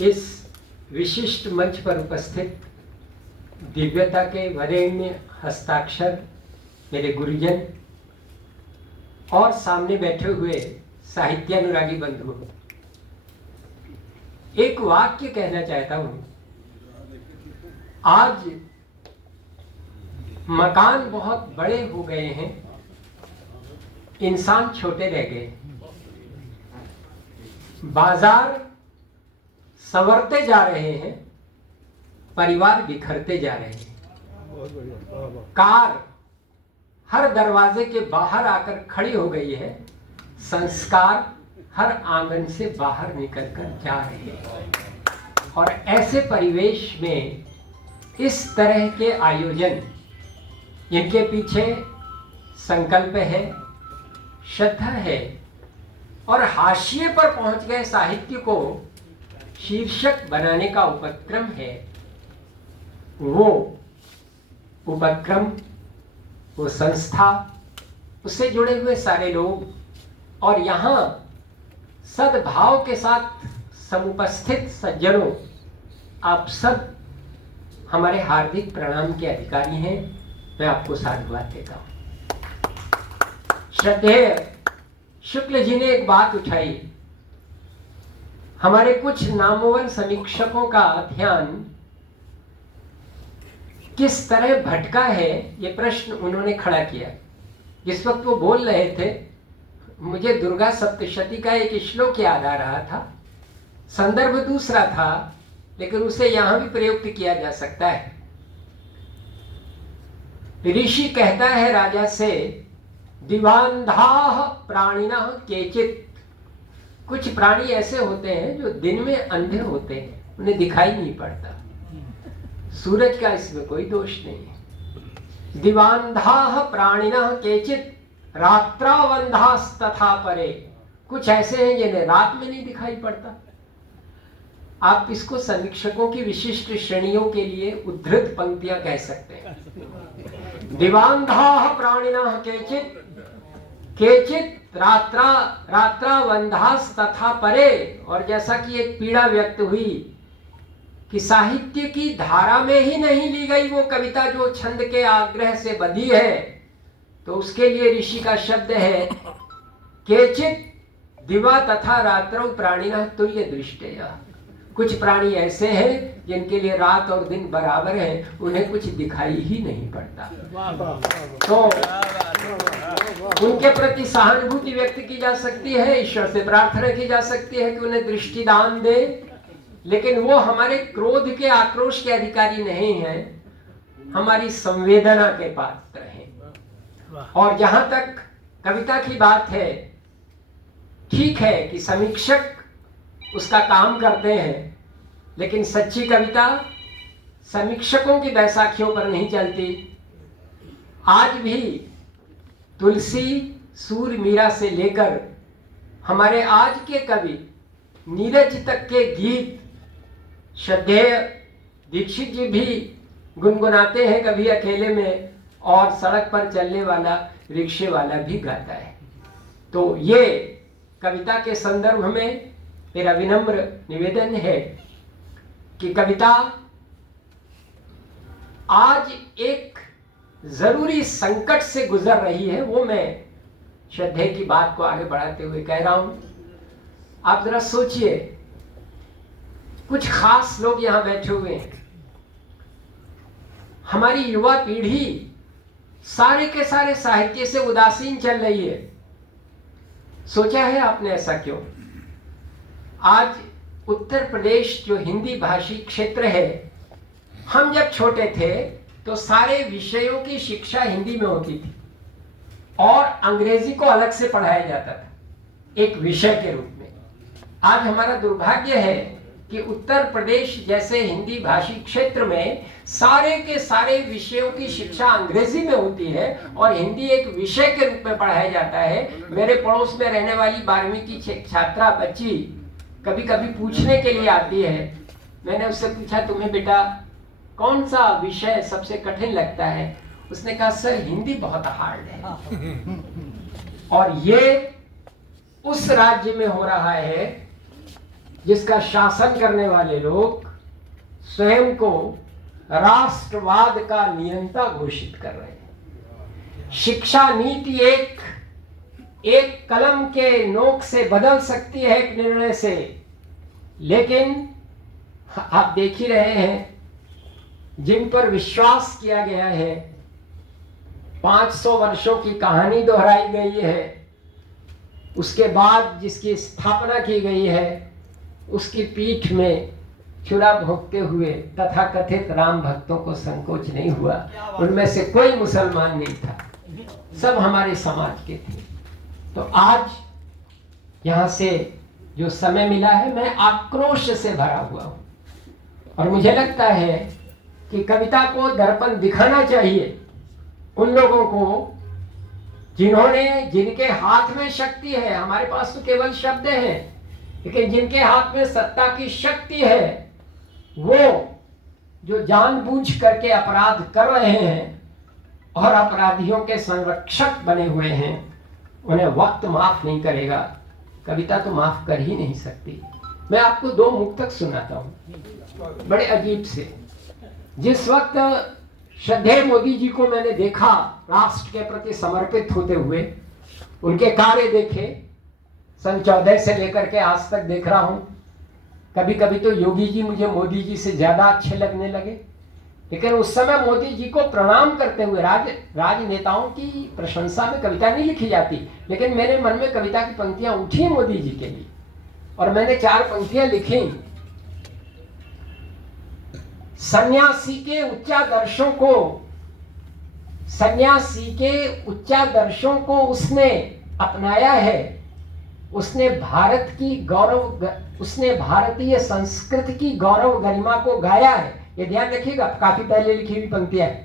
इस विशिष्ट मंच पर उपस्थित दिव्यता के वरेण्य हस्ताक्षर मेरे गुरुजन और सामने बैठे हुए साहित्यानुरागी बंधु, एक वाक्य कहना चाहता हूं। आज मकान बहुत बड़े हो गए हैं, इंसान छोटे रह गए, बाजार संवरते जा रहे हैं, परिवार बिखरते जा रहे हैं। कार हर दरवाजे के बाहर आकर खड़ी हो गई है, संस्कार हर आंगन से बाहर निकलकर जा रहे हैं। और ऐसे परिवेश में इस तरह के आयोजन, इनके पीछे संकल्प है, श्रद्धा है और हाशिए पर पहुंच गए साहित्य को शीर्षक बनाने का उपक्रम है। वो उपक्रम, वो संस्था, उससे जुड़े हुए सारे लोग और यहाँ सद्भाव के साथ समुपस्थित सज्जनों, आप सब हमारे हार्दिक प्रणाम के अधिकारी हैं। मैं आपको साधुवाद देता हूँ। श्रद्धेय शुक्ल जी ने एक बात उठाई। हमारे कुछ नामोवन समीक्षकों का ध्यान किस तरह भटका है, ये प्रश्न उन्होंने खड़ा किया। जिस वक्त वो बोल रहे थे, मुझे दुर्गा सप्तशती का एक श्लोक याद आ रहा था। संदर्भ दूसरा था, लेकिन उसे यहां भी प्रयुक्त किया जा सकता है। ऋषि कहता है राजा से, दिवांधाः प्राणिनः केचित्। कुछ प्राणी ऐसे होते हैं जो दिन में अंधे होते हैं, उन्हें दिखाई नहीं पड़ता। सूरज का इसमें कोई दोष नहीं है। दिवांधाः प्राणिनः केचित् रात्रावंधास्तथा परे। कुछ ऐसे हैं जिन्हें रात में नहीं दिखाई पड़ता। आप इसको समीक्षकों की विशिष्ट श्रेणियों के लिए उद्धृत पंक्तियां कह सकते हैं। दिवांधाः प्राणिनः केचित् केचित् रात्रावंधास्तथा परे। और जैसा कि एक पीड़ा व्यक्त हुई कि साहित्य की धारा में ही नहीं ली गई वो कविता जो छंद के आग्रह से बंधी है, तो उसके लिए ऋषि का शब्द है केचित् दिवा तथा रात्रौ प्राणिनः तुल्य दृष्टया। कुछ प्राणी ऐसे हैं जिनके लिए रात और दिन बराबर हैं, उन्हें कुछ दिखाई ही नहीं पड़ता। तो उनके प्रति सहानुभूति व्यक्त की जा सकती है, ईश्वर से प्रार्थना की जा सकती है कि उन्हें दृष्टि दान दे, लेकिन वो हमारे क्रोध के, आक्रोश के अधिकारी नहीं हैं, हमारी संवेदना के पात्र हैं। और जहां तक कविता की बात है, ठीक है कि समीक्षक उसका काम करते हैं, लेकिन सच्ची कविता समीक्षकों की बैसाखियों पर नहीं चलती। आज भी तुलसी, सूर, मीरा से लेकर हमारे आज के कवि नीरज तक के गीत श्रद्धेय दीक्षित जी भी गुनगुनाते हैं कभी अकेले में, और सड़क पर चलने वाला रिक्शे वाला भी गाता है। तो ये कविता के संदर्भ में मेरा विनम्र निवेदन है कि कविता आज एक जरूरी संकट से गुजर रही है। वो मैं श्रद्धेय की बात को आगे बढ़ाते हुए कह रहा हूं। आप जरा सोचिए, कुछ खास लोग यहां बैठे हुए हैं। हमारी युवा पीढ़ी सारे के सारे साहित्य से उदासीन चल रही है। सोचा है आपने ऐसा क्यों? आज उत्तर प्रदेश जो हिंदी भाषी क्षेत्र है, हम जब छोटे थे तो सारे विषयों की शिक्षा हिंदी में होती थी और अंग्रेजी को अलग से पढ़ाया जाता था एक विषय के रूप में। आज हमारा दुर्भाग्य है कि उत्तर प्रदेश जैसे हिंदी भाषी क्षेत्र में सारे के सारे विषयों की शिक्षा अंग्रेजी में होती है और हिंदी एक विषय के रूप में पढ़ाया जाता है। मेरे पड़ोस में रहने वाली 12वीं की छात्रा बच्ची कभी कभी पूछने के लिए आती है। मैंने उससे पूछा, तुम्हें बेटा कौन सा विषय सबसे कठिन लगता है? उसने कहा, सर हिंदी बहुत हार्ड है। और ये उस राज्य में हो रहा है जिसका शासन करने वाले लोग स्वयं को राष्ट्रवाद का नियंता घोषित कर रहे हैं। शिक्षा नीति एक कलम के नोक से बदल सकती है, एक निर्णय से, लेकिन आप देख ही रहे हैं जिन पर विश्वास किया गया है, 500 वर्षों की कहानी दोहराई गई है, उसके बाद जिसकी स्थापना की गई है, उसकी पीठ में छुरा भोगते हुए तथाकथित राम भक्तों को संकोच नहीं हुआ। उनमें से कोई मुसलमान नहीं था, सब हमारे समाज के थे। तो आज यहाँ से जो समय मिला है, मैं आक्रोश से भरा हुआ हूँ और मुझे लगता है कि कविता को दर्पण दिखाना चाहिए उन लोगों को जिनके हाथ में शक्ति है। हमारे पास तो केवल शब्द हैं, लेकिन जिनके हाथ में सत्ता की शक्ति है, वो जो जानबूझ करके अपराध कर रहे हैं और अपराधियों के संरक्षक बने हुए हैं, उन्हें वक्त माफ नहीं करेगा, कविता तो माफ कर ही नहीं सकती। मैं आपको 2 मुक्तक सुनाता हूं, बड़े अजीब से। जिस वक्त श्रद्धेय मोदी जी को मैंने देखा राष्ट्र के प्रति समर्पित होते हुए, उनके कार्य देखे, सन 14 से लेकर के आज तक देख रहा हूं। कभी कभी तो योगी जी मुझे मोदी जी से ज्यादा अच्छे लगने लगे, लेकिन उस समय मोदी जी को प्रणाम करते हुए, राजनेताओं की प्रशंसा में कविता नहीं लिखी जाती, लेकिन मेरे मन में कविता की पंक्तियां उठी मोदी जी के लिए और मैंने 4 पंक्तियां लिखी। सन्यासी के उच्चादर्शों को उसने अपनाया है। उसने भारतीय संस्कृति की गौरव गरिमा को गाया है। ये ध्यान रखिएगा, काफी पहले लिखी हुई पंक्तियां है।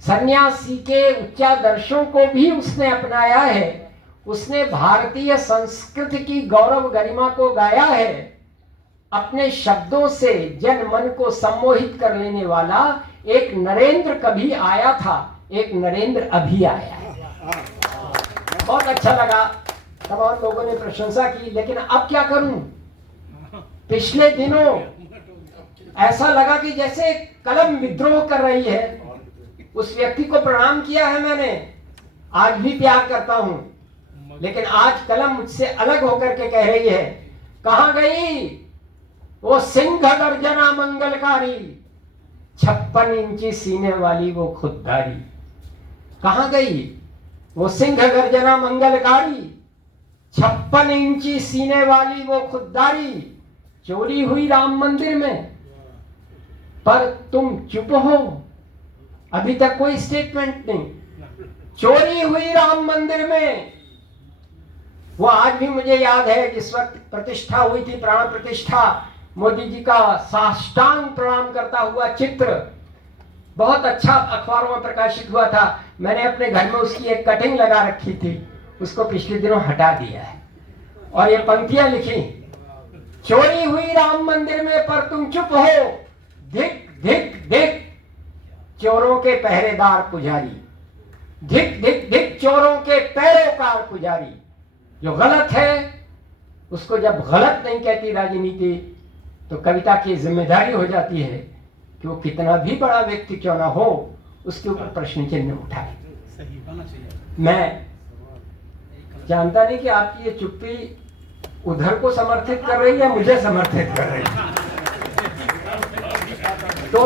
सन्यासी के उच्चादर्शों को भी उसने अपनाया है। उसने भारतीय संस्कृति की गौरव गरिमा को गाया है। अपने शब्दों से जन मन को सम्मोहित कर लेने वाला एक नरेंद्र कभी आया था, एक नरेंद्र अभी आया है। बहुत अच्छा लगा, तमाम लोगों ने प्रशंसा की, लेकिन अब क्या करूं? पिछले दिनों ऐसा लगा कि जैसे कलम विद्रोह कर रही है। उस व्यक्ति को प्रणाम किया है मैंने, आज भी प्यार करता हूं, लेकिन आज कलम मुझसे अलग होकर के कह रही है, कहां गई वो सिंह गर्जना मंगलकारी, 56 इंची सीने वाली वो खुददारी। कहां गई वो सिंह गर्जना मंगलकारी, 56 इंची सीने वाली वो खुददारी। चोरी हुई राम मंदिर में, पर तुम चुप हो, अभी तक कोई स्टेटमेंट नहीं। चोरी हुई राम मंदिर में, वो आज भी मुझे याद है जिस वक्त प्रतिष्ठा हुई थी, प्राण प्रतिष्ठा, मोदी जी का साष्टांग प्रणाम करता हुआ चित्र बहुत अच्छा अखबारों में प्रकाशित हुआ था। मैंने अपने घर में उसकी एक कटिंग लगा रखी थी, उसको पिछले दिनों हटा दिया है और ये पंक्तियां लिखी, चोरी हुई राम मंदिर में पर तुम चुप हो, धिक धिक धिक चोरों के पहरेदार पुजारी, धिक धिक धिक चोरों के पैरोकार पुजारी। जो गलत है उसको जब गलत नहीं कहती राजनीति, तो कविता की जिम्मेदारी हो जाती है कि वो कितना भी बड़ा व्यक्ति क्यों ना हो, उसके ऊपर प्रश्न चिन्ह उठाए। मैं जानता नहीं कि आपकी ये चुप्पी उधर को समर्थित कर रही है, मुझे समर्थित कर रही है। तो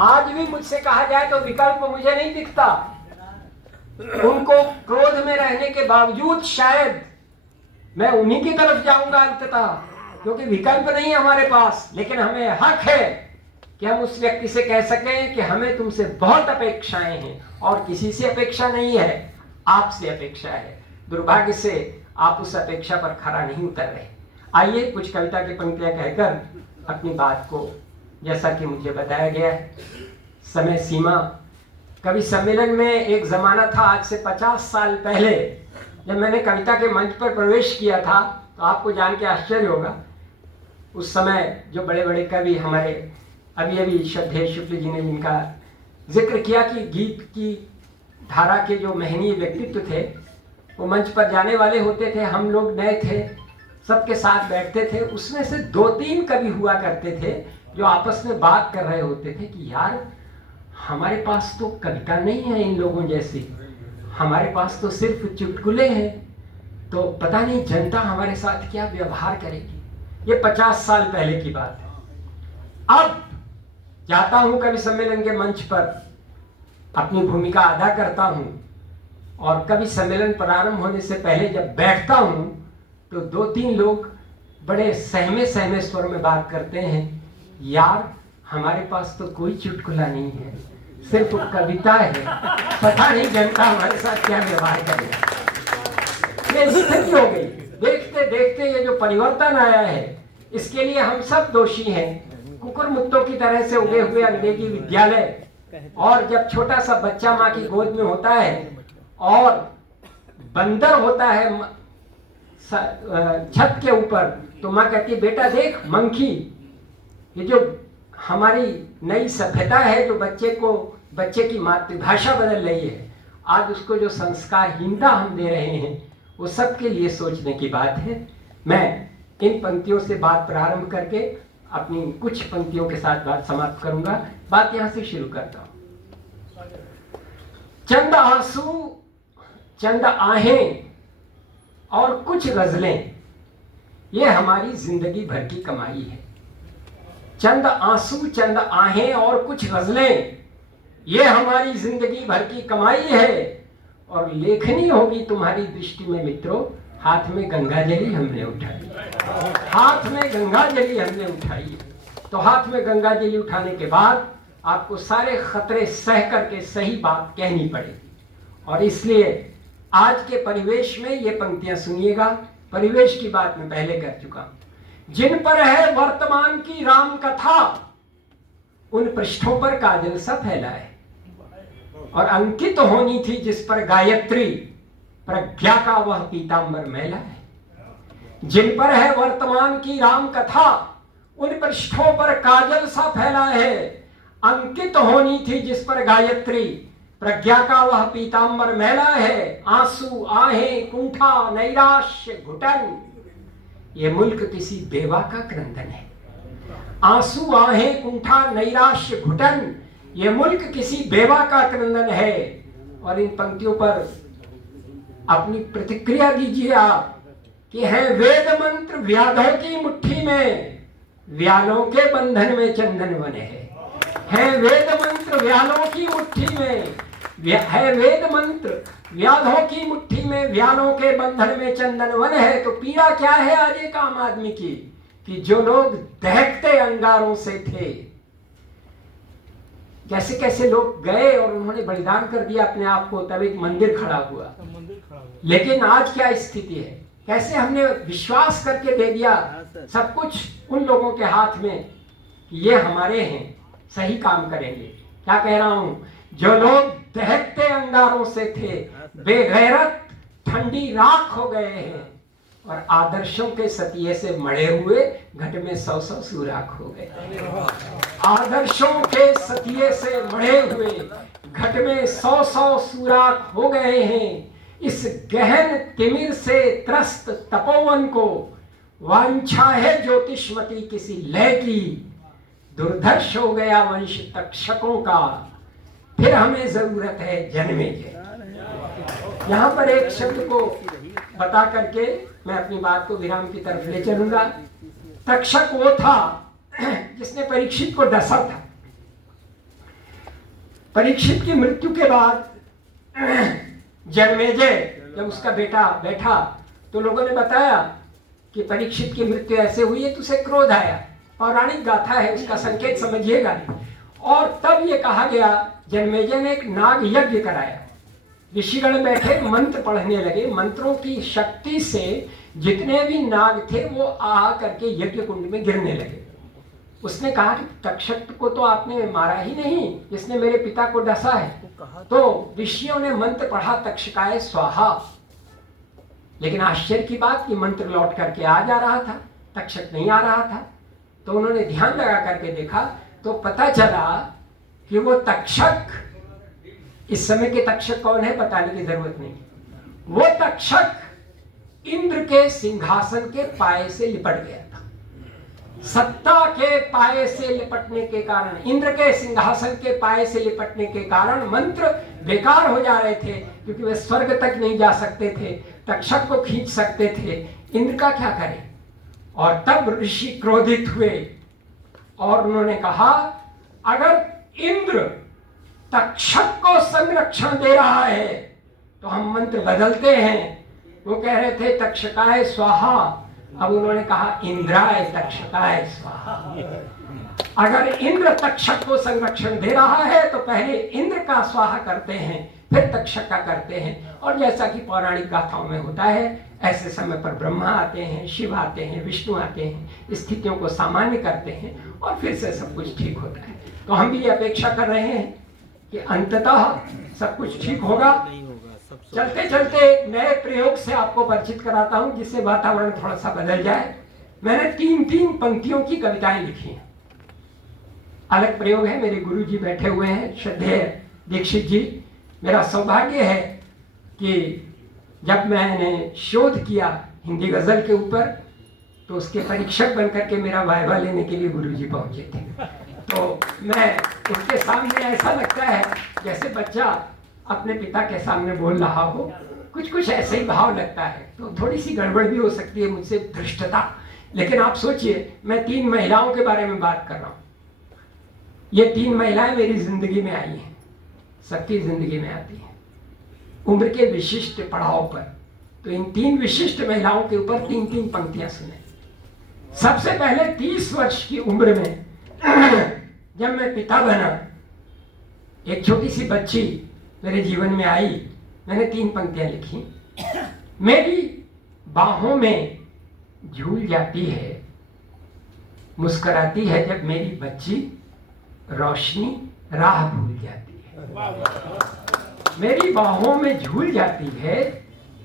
आज भी मुझसे कहा जाए तो विकल्प मुझे नहीं दिखता। उनको क्रोध में रहने के बावजूद शायद मैं उन्हीं की तरफ जाऊंगा अंततः, क्योंकि विकल्प नहीं है हमारे पास। लेकिन हमें हक है कि हम उस व्यक्ति से कह सकें कि हमें तुमसे बहुत अपेक्षाएं हैं और किसी से अपेक्षा नहीं है, आपसे अपेक्षा है। दुर्भाग्य से आप उस अपेक्षा पर खरा नहीं उतर रहे। आइए कुछ कविता की पंक्तियां कहकर अपनी बात को, जैसा कि मुझे बताया गया है, समय सीमा। कवि सम्मेलन में एक जमाना था, आज से 50 साल पहले, जब मैंने कविता के मंच पर प्रवेश किया था, तो आपको जान के आश्चर्य होगा, उस समय जो बड़े बड़े कवि हमारे, अभी श्रद्धेय शुक्ल जी ने जिनका जिक्र किया कि गीत की धारा के जो महनीय व्यक्तित्व थे, वो मंच पर जाने वाले होते थे, हम लोग नए थे, सबके साथ बैठते थे। उसमें से 2-3 कवि हुआ करते थे जो आपस में बात कर रहे होते थे कि यार हमारे पास तो कविता नहीं है इन लोगों जैसी, हमारे पास तो सिर्फ चुटकुले हैं, तो पता नहीं जनता हमारे साथ क्या व्यवहार करेगी। ये 50 साल पहले की बात है। अब जाता हूं कवि सम्मेलन के मंच पर, अपनी भूमिका अदा करता हूं, और कवि सम्मेलन प्रारंभ होने से पहले जब बैठता हूं तो 2-3 लोग बड़े सहमे सहमे स्वर में बात करते हैं, यार हमारे पास तो कोई चुटकुला नहीं है, सिर्फ कविता है, पता नहीं जनता हमारे साथ क्या व्यवहार करेगा। ये स्थिति हो गई। देखते देखते ये जो परिवर्तन आया है इसके लिए हम सब दोषी हैं। कुकुर मुत्तों की तरह से उगे हुए अंग्रेजी विद्यालय, और जब छोटा सा बच्चा माँ की गोद में होता है और बंदर होता है छत के ऊपर, तो माँ कहती है बेटा देख मंकी। ये जो हमारी नई सभ्यता है जो बच्चे की मातृभाषा बदल रही है, आज उसको जो संस्कारहीनता हम दे रहे हैं वो सबके लिए सोचने की बात है। मैं इन पंक्तियों से बात प्रारंभ करके अपनी कुछ पंक्तियों के साथ बात समाप्त करूंगा। बात यहां से शुरू करता हूं। चंद आंसू, चंद आहें और कुछ गजलें, ये हमारी जिंदगी भर की कमाई है। चंद आंसू, चंद आहें और कुछ गजलें, ये हमारी जिंदगी भर की कमाई है। और लेखनी होगी तुम्हारी दृष्टि में मित्रों, हाथ में गंगा जली हमने उठाई, हाथ में गंगा जली हमने उठाई। तो हाथ में गंगा जली उठाने के बाद आपको सारे खतरे सह करके सही बात कहनी पड़ेगी। और इसलिए आज के परिवेश में ये पंक्तियां सुनिएगा। परिवेश की बात मैं पहले कर चुका हूं। जिन पर है वर्तमान की राम कथा, उन पृष्ठों पर काजल सा फैला है, और अंकित होनी थी जिस पर गायत्री, प्रज्ञा का वह पीतांबर मैला है। जिन पर है वर्तमान की राम कथा, उन पृष्ठों पर काजल सा फैला है, अंकित होनी थी जिस पर गायत्री, प्रज्ञा का वह पीतांबर मैला है। आंसू, आहें, कुंठा, नैराश्य, घुटन, ये मुल्क किसी बेवा का क्रंदन है। आंसू, आहें, कुंठा, नैराश्य, घुटन, ये मुल्क किसी बेवा का क्रंदन है। और इन पंक्तियों पर अपनी प्रतिक्रिया दीजिए आप कि है वेद मंत्र व्याधों की मुट्ठी में, व्यालों के बंधन में चंदन वन है वेद मंत्र व्यालों की मुट्ठी में, है वेद मंत्र व्याधों की मुट्ठी में, व्यालों के बंधन में चंदन वन है। तो पीड़ा क्या है आज एक आम आदमी की, कि जो लोग दहकते अंगारों से थे, कैसे कैसे लोग गए और उन्होंने बलिदान कर दिया अपने आप को, तब एक मंदिर खड़ा हुआ। लेकिन आज क्या स्थिति है, कैसे हमने विश्वास करके दे दिया सब कुछ उन लोगों के हाथ में कि ये हमारे हैं, सही काम करेंगे। क्या कह रहा हूं, जो लोग दहकते अंगारों से थे, बेगैरत ठंडी राख हो गए हैं, और आदर्शों के सतिये से मढ़े हुए घट में 100-100 सुराख हो गए। आदर्शों के सतिये से मढ़े हुए घट में 100-100 सुराख हो गए हैं। इस गहन तिमिर से त्रस्त तपोवन को वांछा है ज्योतिषमती किसी लय की, दुर्धर्ष हो गया वंश तक्षकों का, फिर हमें जरूरत है जन्मेजय। यहाँ पर एक शब्द को बता करके मैं अपनी बात को विराम की तरफ ले चलूंगा। तक्षक वो था जिसने परीक्षित को डसा था। परीक्षित की मृत्यु के बाद जन्मेजय जब उसका बेटा बैठा तो लोगों ने बताया कि परीक्षित की मृत्यु ऐसे हुई है, तुझे क्रोध आया। पौराणिक गाथा है, उसका संकेत समझिएगा। और तब ये कहा गया, जन्मेजय ने एक नाग यज्ञ कराया। ऋषिगण बैठे मंत्र पढ़ने लगे, मंत्रों की शक्ति से जितने भी नाग थे वो आ करके यज्ञ कुंड में गिरने लगे। उसने कहा कि तक्षक को तो आपने मारा ही नहीं, जिसने मेरे पिता को डसा है। तो ऋषियों ने मंत्र पढ़ा, तक्षकाय स्वाहा। लेकिन आश्चर्य की बात कि मंत्र लौट करके आ जा रहा था, तक्षक नहीं आ रहा था। तो उन्होंने ध्यान लगा करके देखा तो पता चला कि वो तक्षक, इस समय के तक्षक कौन है बताने की जरूरत नहीं, वो तक्षक इंद्र के सिंहासन के पाए से लिपट गया था। सत्ता के पाए से लिपटने के कारण, इंद्र के सिंहासन के पाए से लिपटने के कारण मंत्र बेकार हो जा रहे थे, क्योंकि वे स्वर्ग तक नहीं जा सकते थे, तक्षक को खींच सकते थे। इंद्र का क्या करें? और तब ऋषि क्रोधित हुए और उन्होंने कहा, अगर इंद्र तक्षक को संरक्षण दे रहा है तो हम मंत्र बदलते हैं। वो कह रहे थे तक्षकाय स्वाहा, अब उन्होंने कहा इंद्राय तक्षकाय स्वाहा। अगर इंद्र तक्षक को संरक्षण दे रहा है तो पहले इंद्र का स्वाहा करते हैं, फिर तक्षक का करते हैं। और जैसा कि पौराणिक गाथाओं में होता है, ऐसे समय पर ब्रह्मा आते हैं, शिव आते हैं, विष्णु आते हैं, स्थितियों को सामान्य करते हैं और फिर से सब कुछ ठीक होता है। तो हम भी ये अपेक्षा कर रहे हैं कि अंततः सब कुछ ठीक होगा। चलते चलते एक नए प्रयोग से आपको परिचित कराता हूं, जिससे वातावरण थोड़ा सा बदल जाए। मैंने 3 पंक्तियों की कविताएं लिखी हैं। अलग प्रयोग है, मेरे गुरु जी बैठे हुए हैं, श्रद्धेय दीक्षित जी। मेरा सौभाग्य है कि जब मैंने शोध किया हिंदी गजल के ऊपर, तो उसके परीक्षक बनकर के मेरा वाइवा लेने के लिए गुरु जी पहुंचे थे। तो मैं उसके सामने ऐसा लगता है जैसे बच्चा अपने पिता के सामने बोल रहा हो, कुछ ऐसे ही भाव लगता है। तो थोड़ी सी गड़बड़ भी हो सकती है मुझसे, धृष्टता। लेकिन आप सोचिए, मैं 3 महिलाओं के बारे में बात कर रहा हूं। ये 3 महिलाएं मेरी जिंदगी में आई हैं, सबकी जिंदगी में आती हैं उम्र के विशिष्ट पड़ाव पर। तो इन 3 विशिष्ट महिलाओं के ऊपर 3 पंक्तियां सुने। सबसे पहले 30 वर्ष की उम्र में जब मैं पिता बना, एक छोटी सी बच्ची मेरे जीवन में आई। मैंने 3 पंक्तियां लिखी। मेरी बाहों में झूल जाती है, मुस्कुराती है जब मेरी बच्ची, रोशनी राह भूल जाती है। मेरी बाहों में झूल जाती है,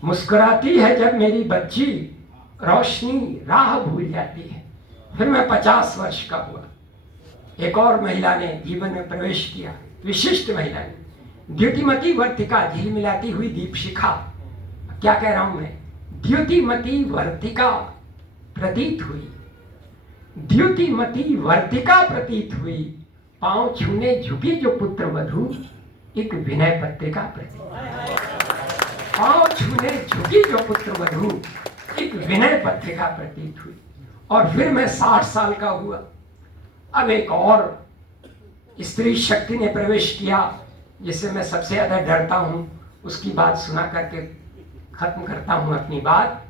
मुस्कुराती है जब मेरी बच्ची, रोशनी राह भूल जाती है। फिर मैं 50 वर्ष का हुआ। एक और महिला ने जीवन में प्रवेश किया, विशिष्ट महिला ने, द्युतिमती वर्तिका, झिलमिलाती हुई दीपशिखा। क्या कह रहा हूं मैं? द्युतिमती वर्तिका प्रतीत हुई, द्युतिमती वर्तिका प्रतीत हुई, पांव छूने झुकी जो पुत्र वधू, एक विनय पत्रिका प्रतीत। पांव छूने झुकी जो पुत्र वधू, एक विनय पत्रिका प्रतीत हुई। और फिर मैं 60 साल का हुआ। अब एक और स्त्री शक्ति ने प्रवेश किया, जिससे मैं सबसे ज्यादा डरता हूं। उसकी बात सुना करके खत्म करता हूं अपनी बात।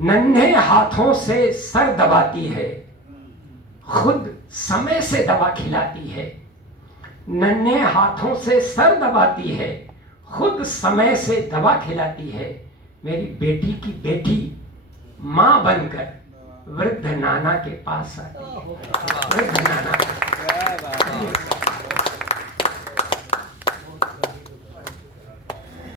नन्हे हाथों से सर दबाती है, खुद समय से दवा खिलाती है। नन्हे हाथों से सर दबाती है, खुद समय से दवा खिलाती है। मेरी बेटी की बेटी मां बनकर वृद्ध नाना के पास आती है। वृद्ध नाना